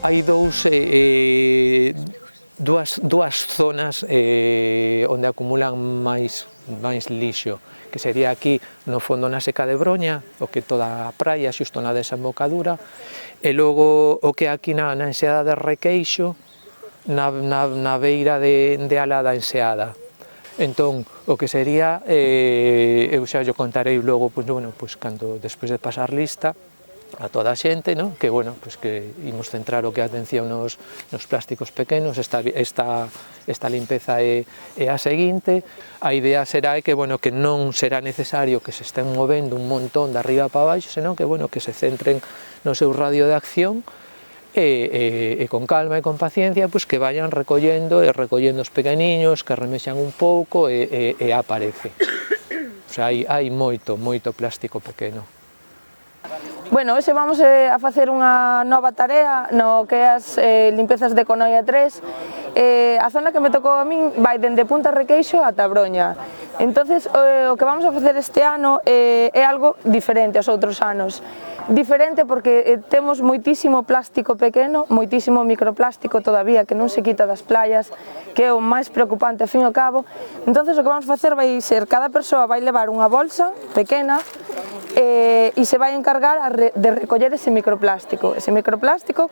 hai dúas zonas onde acumulan máis lixo, que sería aquí no fondo na seca de Broña, o que toda a praia xusto na desembocadura, e logo o que aquí na enseada de Requeixo, na beira de Alada Enseada. Entón, o que sería, eu xa yo contarei logo, cando despois de pasar lista a toda a xente, non? Que, bueno, que imos centrar o que a atención nos plásticos pequenos, esta limpeza é a seguinte. A idea será que, bueno, que non será necesario que se estén movendo un montón de arriba para baixo, senón que, bueno, que se centren no seu radio de acción e con calma e con paciencia, que vayan recollendo os pequeniños, que remexan un pouco e aparece. O sea, hai moito plástico pequeno. Bueno, hoxe vamos a facer unha nova tarea no que é as limpezas de Conoia 3. A zona que me tocou a min vai dende Punta Requeixo ata Broña. Entonces, o que vamos a facer este ano é algo diferente aos outros anos. Diferente porque temos moitísimo plástico pequeno, moitísimo microplástico todavía que non se quita das playas, que é o máis preocupante ao fin e ao cabo. Entonces, o que vamos a facer vai ser, cada persoa vai levar unha bolsa pequena e se vai encargar de recoller ese microplástico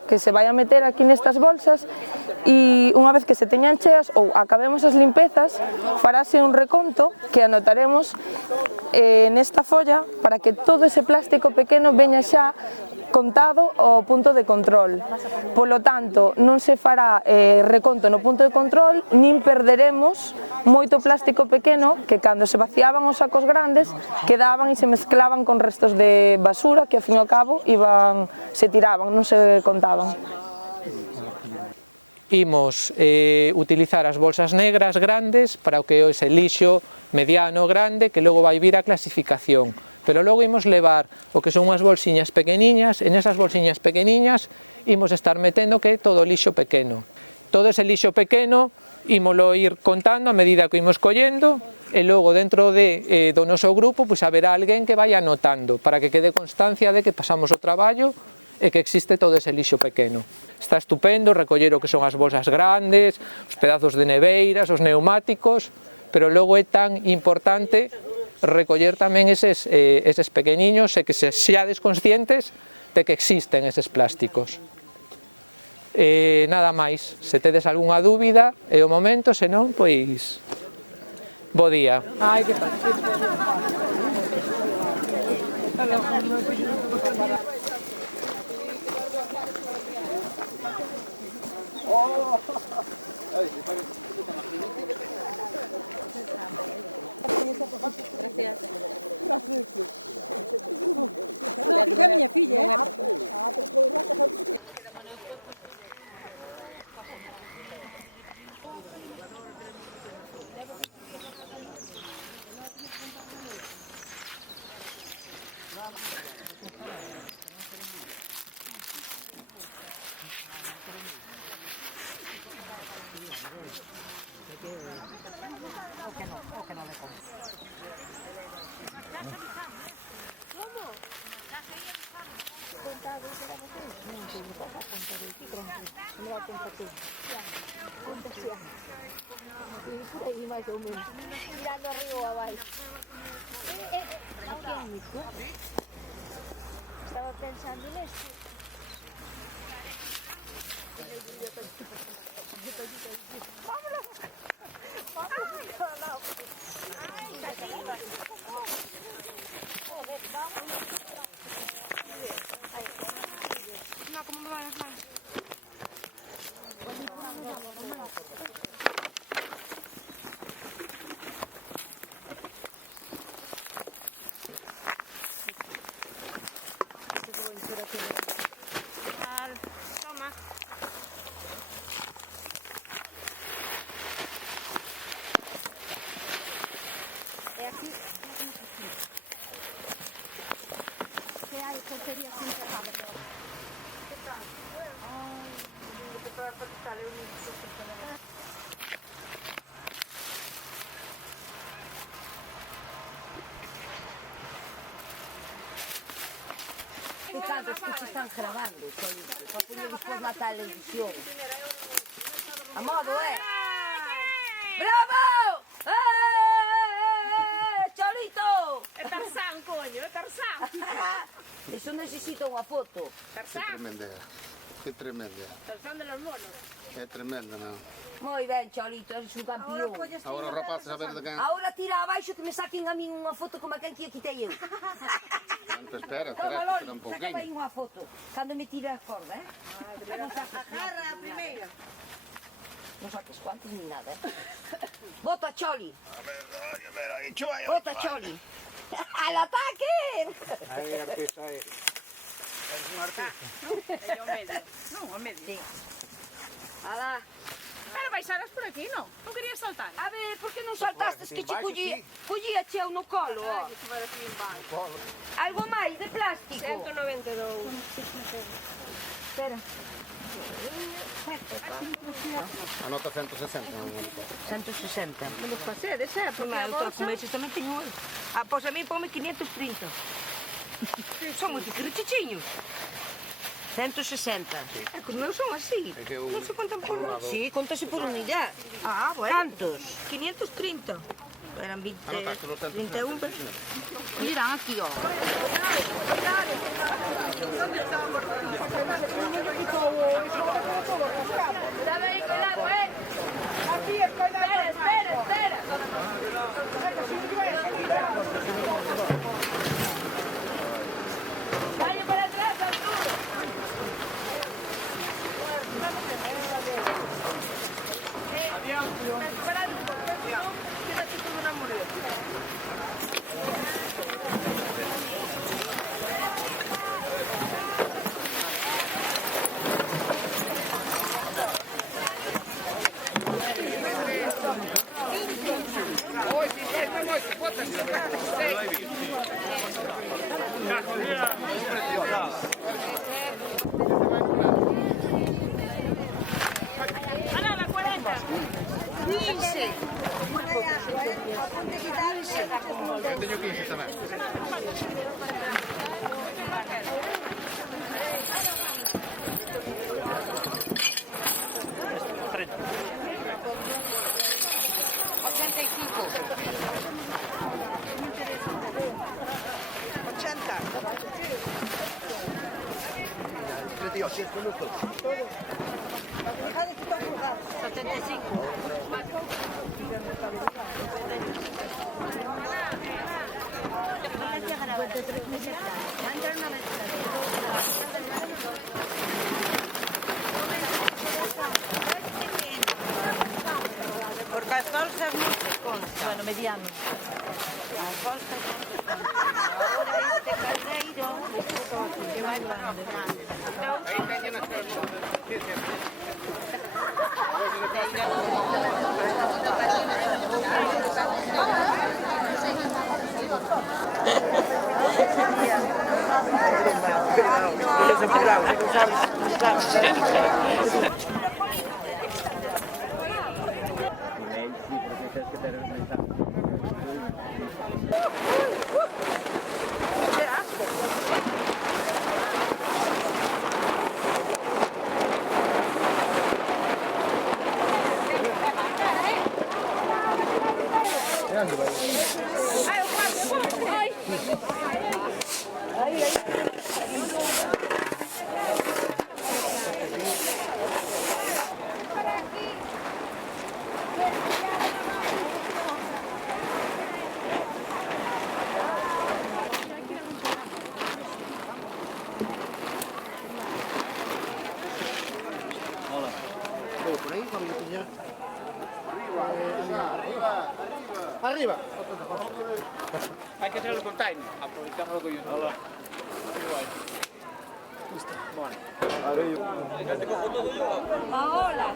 que se vai a meter aquí nestas bolsas, e unha vez que se teñan cheas ou acabemos as limpezas, farase un reconto que anotaremos nesta folla para que todo ese plástico pequeno veña xa contado ao punto de control. Polo tanto, non se fará reconto no punto de control, nin perderemos moito plástico pequeno que cando se vaciaban os sacos grandes quedaban e se mezclaban con restos de basura que ao fin e ao cabo se tiraban, non se contaban. Imos utilizar as bolsas negras grandes para o que é ese lixo mediano grande que logo vai vir a clasificación, pero logo imos levar o que son unhas bolsiñas pequeniñas, e nesas bolsiñas pequeniñas imos estar metendo que é todo o lixo pequeno. Todo ese lixo pequeno ímolo ir contando a medida que imos collendo, e logo dentro do noso grupo haberá alguén que vai anotando para que quede constancia de que pasamos o traballo e que existe todo ese lixo pequeno. Está estupendo recoller o que son as bolsas grandes, os pedazos de neveiras, os neumáticos, pero logo é tan importante recoller tamén eses pequeniños e que se seades conscientes de que existen eses plásticos. Nada máis, se tedes algunha dúbida é o momento, senón, pois, bo día. Gracias. No, miña filla, por aí máis ou menos, tirando arriba ou abaixo. Estaba pensando nesto. Vámonos. No, ¿cómo me van las manos? Toma. Aquí. ¿Qué hay? Portería sin cerrada. cuidado, es que se están grabando, Cholito, para poner después na televisión. A modo, Bravo! Cholito! É Tarzán, coño, é Tarzán. Eso necesita unha foto. Tarzán, Qué tremenda. Tarzán de los monos. Qué tremenda, ¿no? Moi ben, Cholito, eres un campeón. Ahora os rapaces a ver de quen. Ahora tira abaixo que me saquen a min unha foto como aquel que a quitei eu. Antes espera, Toma, espera, Loli, un saca aí pouquinho. unha foto. Cando me tire a corda, Non saques Agarra a primeira. Non saques cuantos ni nada, Bota, Choli. A ver, aí, chua, Bota, Choli. Al ataque! Aí, artista, aí. Eres un artista. É o medio. Non, o medio. Sí. Alá. Pero baixaras por aquí, non? Non querías saltar? A ver, por que non saltaste que che Baixo, collía? sí. Collía che no colo, ó. Ai, que vai aquí en baixo. Algo máis de plástico. 192. Espera. Anota 160, non me 160. Non vos pasedes, porque a Eu troco bolsa... meses tamén teño hoy. Ah, pois a mí pome 530. Son moi chiquitichiños. 160. É que os meus son así. É que eu- Non se contan por unidade. Sí, contase por unidade. Ah, bueno. Cantos? 530. Eran 20, Anotaste los 21. 160. Miran aquí, ó. Cuidado aí, cuidado, Espera, espera, espera. Calle para atrás, Arturo. Esperad un poco, si no, quédate todo enamorado. Ana, la 40. 15. Teño 15 tamén. Fijade que están colgados. 75. Porque as colzas non se consta. Bueno, mediano. As colzas non se consta. Ahora este caldeiro que vai grande. Por aí, Fabio. Arriba. Hay que traer el container, aprovechamos lo que yo no. Hola.